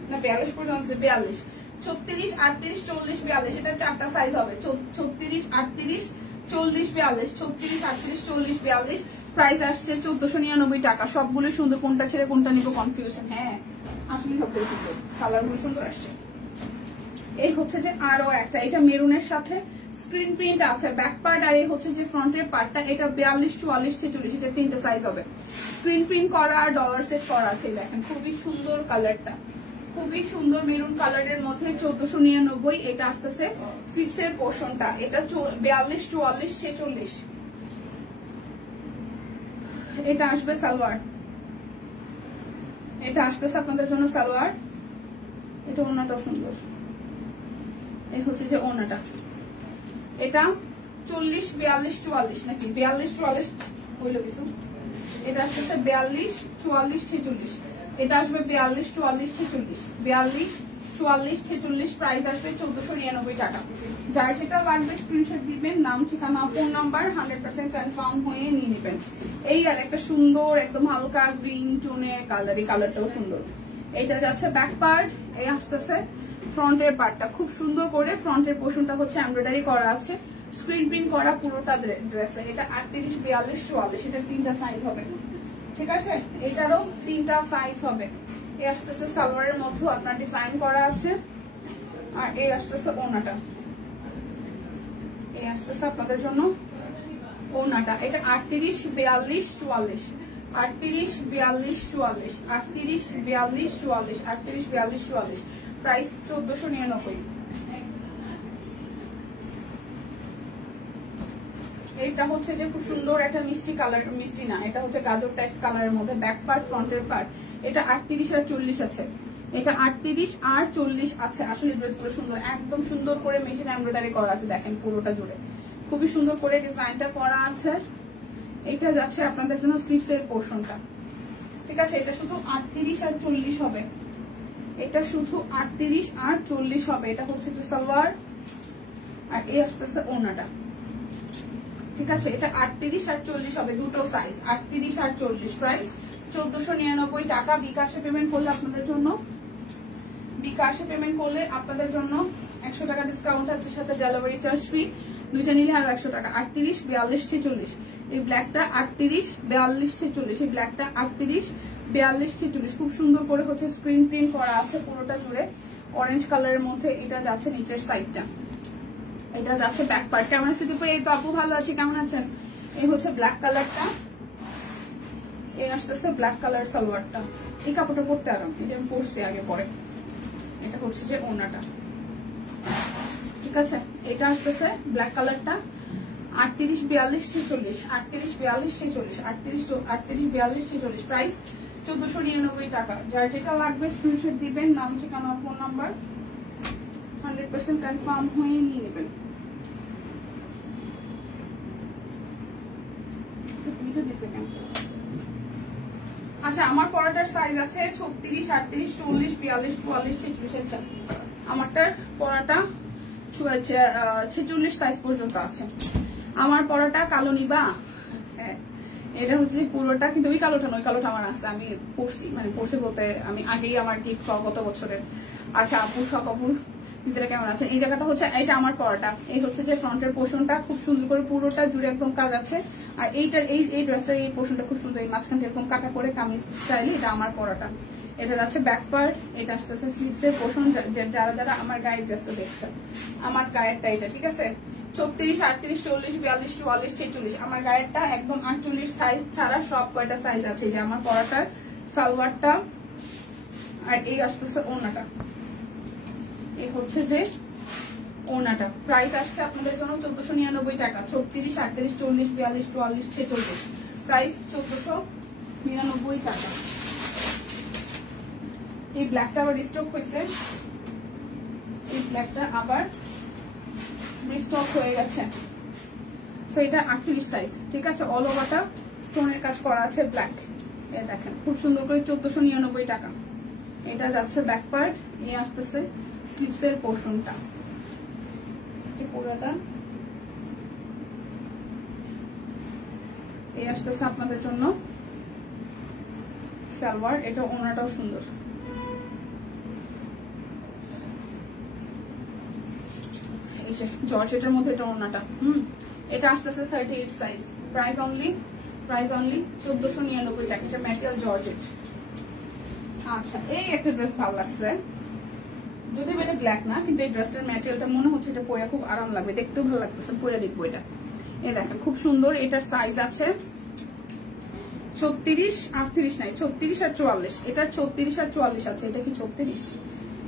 না 42 পর্যন্ত, 42, 34, 38, 40, 42, এটা 4টা সাইজ হবে। 36, 38, 40, 42, 36, 38, 40, 42, প্রাইস আসছে 1499 টাকা। সবগুলো সুন্দর, কোনটা ছেড়ে কোনটা নিব কনফিউশন। হ্যাঁ আসলে সবগুলো সুন্দর, কালারগুলো সুন্দর আসছে। এই হচ্ছে যে আরো একটা, এটা মেরুনের সাথে স্ক্রিন প্রিন্ট আছে ব্যাক পার্ট, আর এই হচ্ছে যে ফ্রন্টের পার্টটা, এটা 42, 44, 46, এটা 3টা সাইজ হবে। স্ক্রিন প্রিন্ট করা আর ডলার সেট করা আছে। দেখেন খুবই সুন্দর কালারটা, খুবই সুন্দর মেরুন কালারের মধ্যে 1499। এটা আসতেছে স্লিভসের পোর্শনটা, এটা 42, 44, 46। এটা আসবে সালোয়ার, এটা আসতেছে আপনাদের জন্য সালোয়ার। এটা ওড়নাটাও সুন্দর, এই হচ্ছে যে ওড়নাটা। এটা 40, 42, 44 নাকি 42, 44 হইলো কিছু। এটা আসতেছে 42, 44, 46। এটা আসবে 42, 44, 46, 42, 44, 46। প্রাইস আসবে 1499 টাকা। যার যেটা লাগবে স্ক্রিনশট দিবেন, নাম ঠিকানা ফোন নাম্বার 100% কনফার্ম হয়ে নিয়ে নেবেন। এই আর একটা সুন্দর একদম হালকা গ্রিন টোনের কালার, এই কালারটাও সুন্দর। এটা যাচ্ছে ব্যাক পার্ট, এই আসতেছে ফ্রন্টের পার্টটা। খুব সুন্দর করে ফ্রন্টের পোর্শনটা হচ্ছে এমব্রয়ডারি করা আছে, স্ক্রিন প্রিন্ট করা পুরোটা ড্রেসে। এটা 38, 42, 44, এটা 3টা সাইজ হবে, ঠিক আছে। এটারও 3টা সাইজ হবে। এই আসতেছে সালোয়ারের মধ্যে আপনার ডিজাইন করা আছে, আর এই আসতেছে ওড়নাটা, এই আসতেছে আপনাদের জন্য ওড়নাটা। এটা 38, 42, 44, 38, 42, 44, 38, 42, 44, 38, 42, 44। প্রাইস 1499। এটা হচ্ছে যে খুব সুন্দর একটা মিষ্টি কালার, মিষ্টি না, এটা হচ্ছে গাজর টাইপস কালারের মধ্যে ব্যাক পার্ট ফ্রন্টের পার্ট। এটা 38 আর 40 আছে, এটা 38 আর 40 আছে। আসলে ড্রেসগুলো সুন্দর, একদম সুন্দর করে মেশিন এমব্রয়ডারি করা আছে, দেখেন পুরোটা জুড়ে খুবই সুন্দর করে ডিজাইনটা করা আছে। এটা যাচ্ছে আপনাদের জন্য স্লিভসের পোর্শনটা, ঠিক আছে। এটা শুধু 38 আর 40 হবে, এটা শুধু 38 আর 40 হবে। এটা হচ্ছে যে সালোয়ার, আর এই আসতেছে ওড়নাটা, ঠিক আছে। এটা 38 আর 40 হবে, দুটো সাইজ 38 আর 40। প্রাইস 1499 টাকা। বিকাশে পেমেন্ট করলে আপনাদের জন্য, বিকাশে পেমেন্ট করলে আপনাদের জন্য 100 টাকা ডিসকাউন্ট আছে, সাথে ডেলিভারি চার্জ ফ্রি। দুইটা নিলে আরো 100 টাকা। 38, 42, 46, এই ব্ল্যাকটা 38, 42, 46, এই ব্ল্যাকটা 38, 42, 46। খুব সুন্দর করে হচ্ছে স্ক্রিন প্রিন্ট করা আছে পুরোটা জুড়ে অরেঞ্জ কালারের মধ্যে। এটা যাচ্ছে নিচের সাইডটা, এটা যাচ্ছে ব্যাক পার্ট। কেমন আছে দীপু? এই তো আপু ভালো আছি, কেমন আছেন? এই হচ্ছে ব্ল্যাক কালারটা, এই আসতেছে ব্ল্যাক কালার সালোয়ারটা। এই কাপড়টা পরতে আরাম, এটা আমি পরছি আগে পরে। এটা হচ্ছে যে ওড়নাটা, ঠিক আছে। এটা আসতেছে ব্ল্যাক কালারটা 38, 42, 46, 38, 42, 46, 38, 42, 46। প্রাইস 1499 টাকা। যার যেটা লাগবে স্ক্রিনশট দিবেন, নাম ঠিকানা ফোন নাম্বার 100% কনফার্ম হয়ে নিয়ে নেবেন। আচ্ছা আমার পরাটার সাইজ আছে 36, 38, 40, 42, 44, 46। আচ্ছা আমারটার পরাটা 46 সাইজ পর্যন্ত আছে। আমার পরাটা কালো নিবা? হ্যাঁ এটা হচ্ছে পুরোটা, কিন্তু ওই কালোটা নয়, কালোটা আমার আছে, আমি পরছি, মানে পরছি বলতে আমি আগেই আমার গিফট গত বছরের। আচ্ছা আপু সব আপু ভিতরে কেমন আছে? এই জায়গাটা হচ্ছে, এটা আমার পরাটা। এই হচ্ছে যে ফ্রন্টের পোর্শনটা খুব সুন্দর করে পুরোটা জুড়ে একদম কাজ আছে। আর এইটার এই ড্রেসটার এই পোর্শনটা খুব সুন্দর, এই মাঝখানটা এরকম কাটা করে কামিজ স্টাইলে। এটা আমার পরাটা। এটা যাচ্ছে ব্যাক পার্ট, এটা আসতেছে স্লিভসের পোর্শন। যারা যারা আমার গায়ের ড্রেসটা দেখছেন, আমার গায়েরটা এটা, ঠিক আছে। 36, 38, 40, 42, 44, 46। আমার গায়েরটা একদম 48 সাইজ ছাড়া সব কয়টা সাইজ আছে। এটা আমার পরাটার সালোয়ারটা, আর এই আসতেছে ওড়নাটা। এই হচ্ছে যে ওড়নাটা। প্রাইস আসছে আপনাদের জন্য 1499 টাকা। 36, 38, 40, 42, 44, 46। প্রাইস 1499 টাকা। এই ব্ল্যাকটা আবার রিস্টক হয়েছে, এই ব্ল্যাকটা আবার রিস্টক হয়ে গেছে। সো এটা 38 সাইজ, ঠিক আছে। অল ওভারটা স্টোনের কাজ করা আছে ব্ল্যাক। এই দেখেন খুব সুন্দর করে 1499 টাকা। এটা যাচ্ছে ব্যাক পার্ট, এই আসতেছে স্লিভসের পোর্শনটা, পুরোটা এই আসতেছে আপনাদের জন্য সালোয়ার, এটা ওনাটাও সুন্দর। এই যে জর্জেটের মধ্যে এটা ওনাটা, এটা আসতেছে 38 সাইজ, প্রাইস অনলি 1499 টাকা, এটা ম্যাটেরিয়াল জর্জেট। আচ্ছা, এই একটা ড্রেস ভালো লাগছে, যদি এটা ব্ল্যাক না, কিন্তু এই ড্রেসটার ম্যাটেরিয়ালটা মনে হচ্ছে এটা পরে খুব আরাম লাগবে, দেখতেও ভালো লাগতেছে, পরে দেখবো এটা। এই দেখেন খুব সুন্দর, এটার সাইজ আছে 36, 38 নাই, 36 আর 44, এটার 36 আর 44 আছে। এটা কি 36?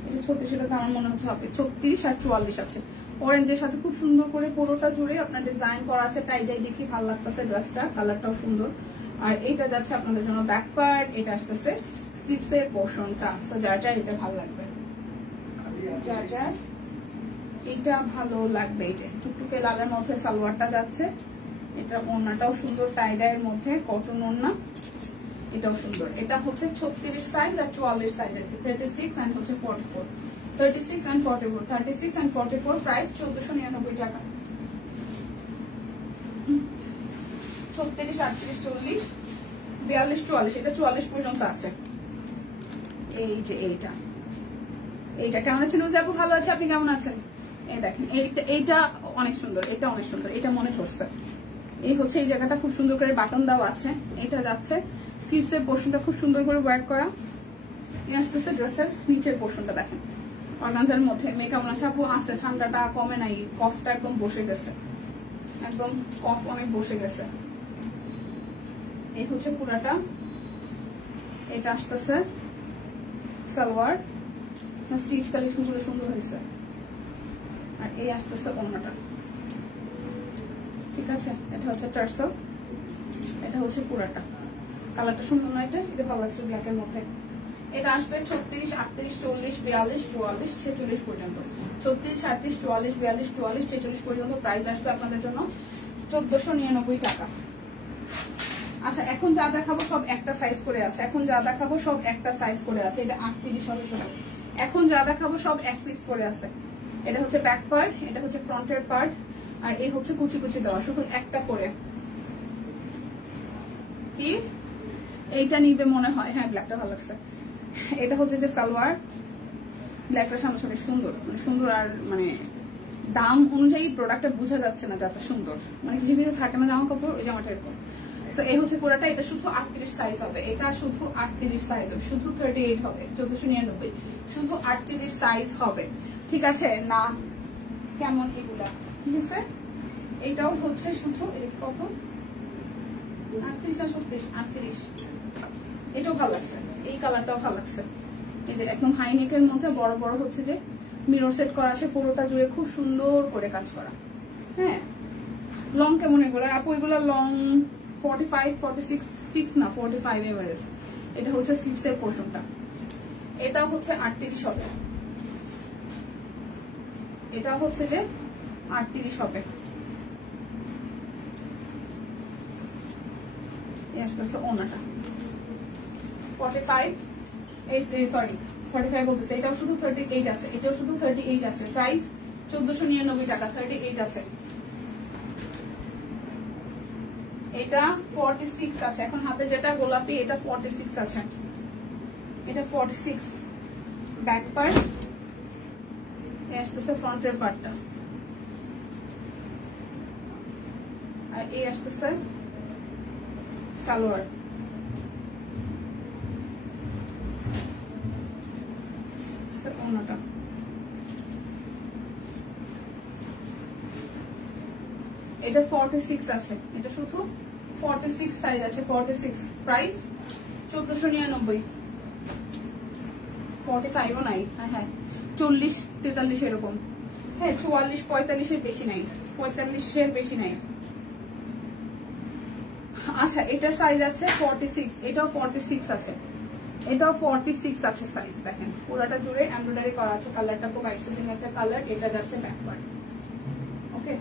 এটা 36, এটা তো আমার মনে হচ্ছে হবে 36 আর 44 আছে। অরেঞ্জের সাথে খুব সুন্দর করে পুরোটা জুড়ে আপনার ডিজাইন করা আছে, টাইডাই দেখি ভালো লাগতেছে ড্রেসটা, কালারটাও সুন্দর। আর এইটা যাচ্ছে আপনাদের জন্য ব্যাক পার্ট, এটা আসতেছে স্লিভসের পোর্শনটা। সো যার যার এটা ভালো লাগবে, যার যার এটা ভালো লাগবে। এই যে টুকটুকে লালের মধ্যে সালোয়ারটা যাচ্ছে, এটা ওড়নাটাও সুন্দর, টাইডাইয়ের মধ্যে কটন ওড়না, এটাও সুন্দর। এটা হচ্ছে 36 সাইজ আর 44 সাইজ আছে, 36 এন্ড হচ্ছে 44, 36 এন্ড 44, 36 এন্ড 44, প্রাইস 1499 টাকা। 36, 38, 40, 42, 44, এটা 44 পর্যন্ত আছে। এই যে এইটা কেমন আছে নুজ আপু? ভালো আছে, আপনি কেমন আছেন? এই দেখেন এইটা অনেক সুন্দর, এটা অনেক সুন্দর, এটা মনে ধরছে। এই হচ্ছে এই জায়গাটা খুব সুন্দর করে বাটন দেওয়া আছে, এটা যাচ্ছে স্লিভসের পোর্শনটা খুব সুন্দর করে ওয়ার্ক করা। এই আসতেছে ড্রেসের নিচের পোর্শনটা, দেখেন অর্গানজার মধ্যে। মেয়ে কেমন আছে আপু? আছে, ঠান্ডাটা কমে নাই, কফটা একদম বসে গেছে, একদম কফ অনেক বসে গেছে। এই হচ্ছে পুরাটা, এটা আসতেছে সালোয়ার, স্টিচ কালেকশন গুলো সুন্দর হয়েছে। আর এই আসতেছে ওড়নাটা, ঠিক আছে? এটা হচ্ছে টার্সো, এটা হচ্ছে পুরাটা। কালারটা সুন্দর নয়, এটা ভালো লাগছে ব্ল্যাকের মধ্যে। এটা আসবে 36, 38, 40, 42, 44, 46 পর্যন্ত। 36, 38, 44, 42, 44, 46 পর্যন্ত প্রাইস আসবে আপনাদের জন্য 1499 টাকা। আচ্ছা, এখন যা দেখাবো সব একটা সাইজ করে আছে, এটা 38 হবে সব। এখন যা দেখাবো সব এক পিস করে আছে। এটা হচ্ছে ব্যাক পার্ট, এটা হচ্ছে ফ্রন্টের পার্ট, আর এই হচ্ছে কুচি কুচি দেওয়া, শুধু একটা করে। কি এইটা নিবে মনে হয়? হ্যাঁ, ব্ল্যাকটা ভালো লাগছে। এটা হচ্ছে যে সালোয়ার, ব্ল্যাকটা সামনাসামনি সুন্দর, মানে সুন্দর। আর মানে দাম অনুযায়ী প্রোডাক্টটা বোঝা যাচ্ছে না যত সুন্দর, মানে কিছু কিছু থাকে না জামা কাপড়, ওই জামাটা এরকম। সো এই হচ্ছে পুরোটা, এটা শুধু 38 সাইজ হবে, এটা শুধু 38 সাইজ হবে, শুধু 38 হবে, 1499, শুধু 38 সাইজ হবে, ঠিক আছে না? কেমন এগুলা, ঠিক আছে? এটাও হচ্ছে শুধু কত 38 আর 36, 38। এটাও ভালো লাগছে, এই কালারটাও ভালো লাগছে। এই যে একদম হাই নেকের মধ্যে বড় বড় হচ্ছে যে মিরর সেট করা আছে, পুরোটা জুড়ে খুব সুন্দর করে কাজ করা। হ্যাঁ, লং কেমন এগুলো আপু? এগুলো লং 45, 46, 6 না 45 এভারেজ। এটা হচ্ছে স্লিভসের পোর্শনটা, এটা হচ্ছে 38 হবে, এটা হচ্ছে যে 38 হবে। আসতেছে ওনাটা 45, সরি 45 বলতেছে। এটাও শুধু 38 আছে, এটাও শুধু 38 আছে, প্রাইস 1499 টাকা, 38 আছে। এটা 46 আছে, এখন হাতে যেটা গোলাপি এটা 46 আছে, এটা 46 ব্যাক পার্ট। আসতেছে ফ্রন্টের পার্টটা, আর এই আসতেছে সালোয়ার। ওড়নাটা এটা 46 আছে, এটা শুধু 46 সাইজ আছে, 46 প্রাইস 1499। 45 ও নাই, হ্যাঁ 40, 43 এরকম। হ্যাঁ 44, 45 এর বেশি নাই, 45 এর বেশি নাই। আচ্ছা, এটার সাইজ আছে 46, এটাও 46 আছে, এটাও 46 আছে সাইজ। দেখেন পুরোটা জুড়ে এমব্রয়ডারি করা আছে, কালারটা খুব আইসোলিং একটা কালার। এটা যাচ্ছে ব্যাকওয়ার্ড, ওকে।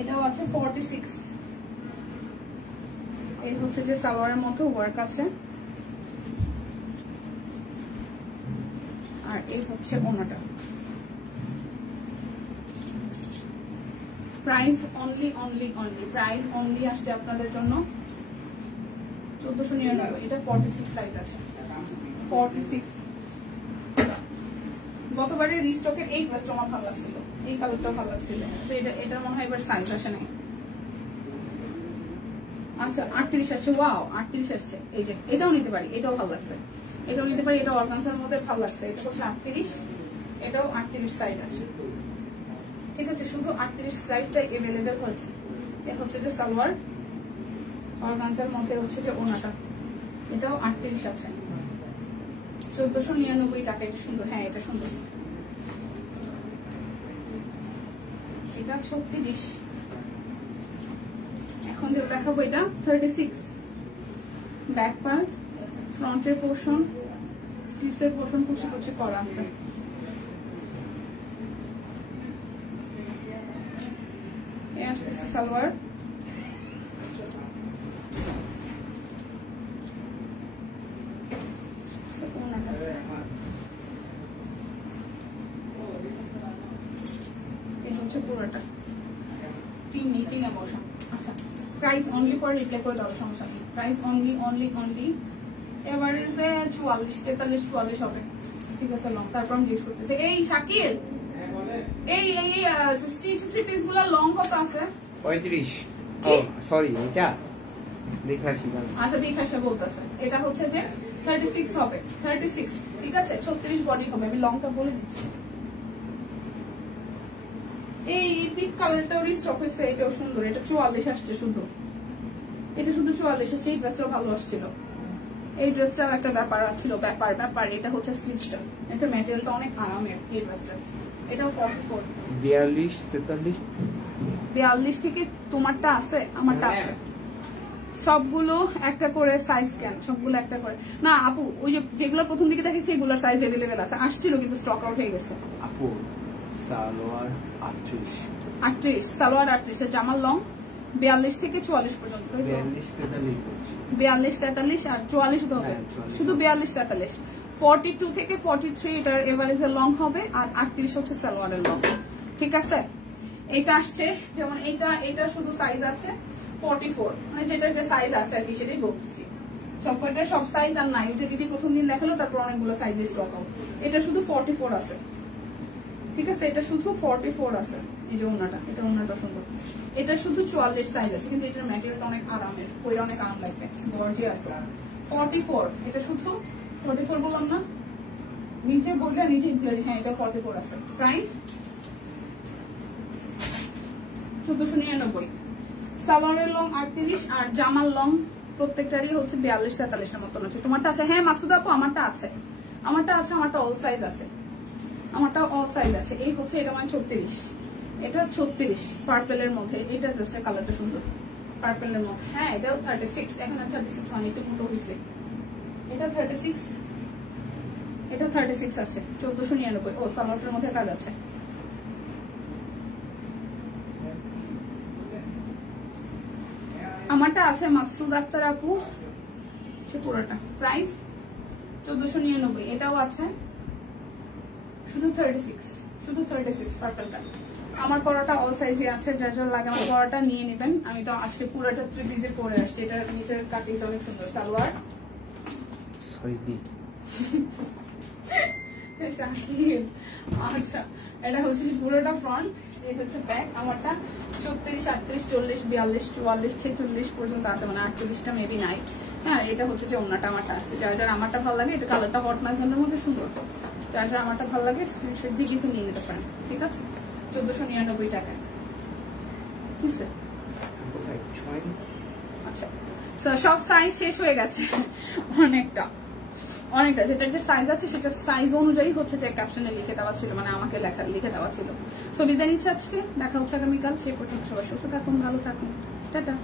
এটাও আছে 46। এই হচ্ছে যে সালোয়ারের মতো ওয়ার্ক আছে, আর এই হচ্ছে ওনাটা। Price only only only price only আসছে আপনাদের জন্য 1499। এটা 46 সাইজ আছে, 46। গতবারে রিস্টকের এই ড্রেসটা আমার ভালো লাগছিল, এই কালারটা ভালো লাগছিল, তো এটা মনে হয় এবার সাইজ আসে নাই। আচ্ছা 38 আসছে, ওয়াও 38 আসছে। এই যে এটাও নিতে পারি, এটাও ভালো লাগছে, এটাও নিতে পারি, এটা অর্গানজার মধ্যে ভালো লাগছে। এটা হচ্ছে 38, এটাও 38 সাইজ আছে, ঠিক আছে। শুধু 38 সাইজটাই এভেলেবেল হচ্ছে। এটা হচ্ছে যে সালোয়ার, অর্গানজার মধ্যে হচ্ছে যে ওনাটা, এটাও 38 আছে, 1499 টাকা। এটা সুন্দর, হ্যাঁ এটা সুন্দর। এটা 36। এখন যে দেখাবো এটা 36। ব্যাক পার্ট, ফ্রন্টের পোর্শন, স্লিভসের পোর্শন কুচি কুচি করা আছে। এই আসতেছে সালোয়ার, এই হচ্ছে পুরোটা। টিম মিটিং এ বসা। আচ্ছা প্রাইস অনলি পরে রিপ্লাই করে দাও, সমস্যা নেই। প্রাইস অনলি অনলি অনলি এভারেজে 44, 43, 44 হবে, ঠিক আছে। লং তারপর আমি জিজ্ঞেস করতেছি, এই শাকিল এই স্টিচ থ্রি পিস গুলা লং কত আছে? 35। ও সরি, এটা দেখাছি না। আচ্ছা দেখাশে বলতেছে, এটা হচ্ছে যে 36 হবে, 36, ঠিক আছে। 36 বডি হবে, আমি লংটা বলে দিচ্ছি। এই পিক কালারটাও রিস্টক হয়েছে, এটাও সুন্দর, এটা 44 আসছে শুধু, এটা শুধু 44 আসছে। এই ড্রেসটাও ভালো আসছিল, এই ড্রেসটাও একটা ব্যাপার ছিল, ব্যাপার। এটা হচ্ছে স্লিভসটা, এটা ম্যাটেরিয়ালটা অনেক আরামের এই ড্রেসটা। এটাও 44, 42, 43, 42 থেকে তোমারটা আছে, আমারটা আছে। সবগুলো একটা করে সাইজ কেন, সবগুলো একটা করে না আপু। ওই যেগুলো প্রথম দিকে দেখেছি এগুলোর সাইজ এভেলেবেল আছে, আসছিল কিন্তু স্টক আউট হয়ে গেছে। আপু সালোয়ার 38, 38 সালোয়ার 38, জামার লং 42 থেকে 44 পর্যন্ত। 42, 43 করছি। 42, 43 আর 44 তো হবে, শুধু 42, 43। 42 থেকে 43 এটার এভারেজের লং হবে, আর 38 হচ্ছে সালোয়ারের লং, ঠিক আছে। এটা আসছে যেমন এটা শুধু সাইজ আছে 44, মানে যেটার যে সাইজ আছে আর কি সেটাই বলতেছি। সবকটা সব সাইজ আর নাই, যে দিদি প্রথম দিন দেখালো তারপর অনেকগুলো সাইজে স্টক আউট। এটা শুধু 44 আছে, ঠিক আছে। এটা শুধু 44 আছে। এই যে ওনাটা, এটা ওনাটা সুন্দর। এটা শুধু 44 সাইজ আছে, কিন্তু এটার ম্যাটেরিয়ালটা অনেক আরামের, পরে অনেক আরাম লাগবে, গর্জিয়াস। 44, এটা শুধু 44 বললাম না, নিচে বললে নিচে ভুলে যায়। হ্যাঁ এটা 44 আছে। প্রাইস 1499। সালোয়ারের লং 38 আর জামার লং প্রত্যেকটারই হচ্ছে 42, 43 এর মতন আছে। তোমারটা আছে? হ্যাঁ মাকসুদা আপু আমারটা আছে, আমারটা অল সাইজ আছে, আমারটা অল সাইজ আছে। এই হচ্ছে এটা মানে 36, এটা 36 পার্পেলের মধ্যে। এটা ড্রেসের কালারটা সুন্দর, পার্পেলের মধ্যে। হ্যাঁ এটাও 36, এখন 36 হয়নি, একটু ফুটো হয়েছে। এটা 36, এটা 36 আছে, 1499। ও সালোয়ারটার মধ্যে কাজ আছে। আমারটা আছে মাকসুদ আক্তার আপু, সে পুরোটা। প্রাইস 1499। এটাও আছে, শুধু 36, শুধু 36 পার্পলটা। আমার পরাটা অল সাইজে আছে, যার যার লাগে আমার পরাটা নিয়ে নেবেন। আমি তো আজকে পুরোটা 3 পিসে পরে আসছি। এটা নিচের কাটিংটা অনেক সুন্দর। সালোয়ার সরি দি। আচ্ছা এটা হচ্ছে পুরোটা ফ্রন্ট, এই হচ্ছে ব্যাক। আমারটা 36, 38, 40, 42, 44, 46 পর্যন্ত আছে, মানে 48টা মেবি নাই। হ্যাঁ এটা হচ্ছে যে ওনাটা আমারটা আছে। যার যার আমারটা ভালো লাগে, এটা কালারটা হট ম্যাজেন্ডার মধ্যে সুন্দর। যার যার আমারটা ভালো লাগে স্ক্রিনশট দিয়ে কিন্তু নিয়ে নিতে পারেন, ঠিক আছে। 1499 টাকায়। কিসে? আচ্ছা সব সাইজ শেষ হয়ে গেছে, অনেকটা যেটা যে সাইজ আছে সেটা সাইজ অনুযায়ী হচ্ছে যে ক্যাপশনে লিখে দেওয়া ছিল, মানে আমাকে লিখে দেওয়া ছিল। সো বিদায় নিচ্ছে আজকে, দেখা হচ্ছে আগামীকাল। সে পর্যন্ত সবাই সুস্থ থাকুন, ভালো থাকুন, টাটা।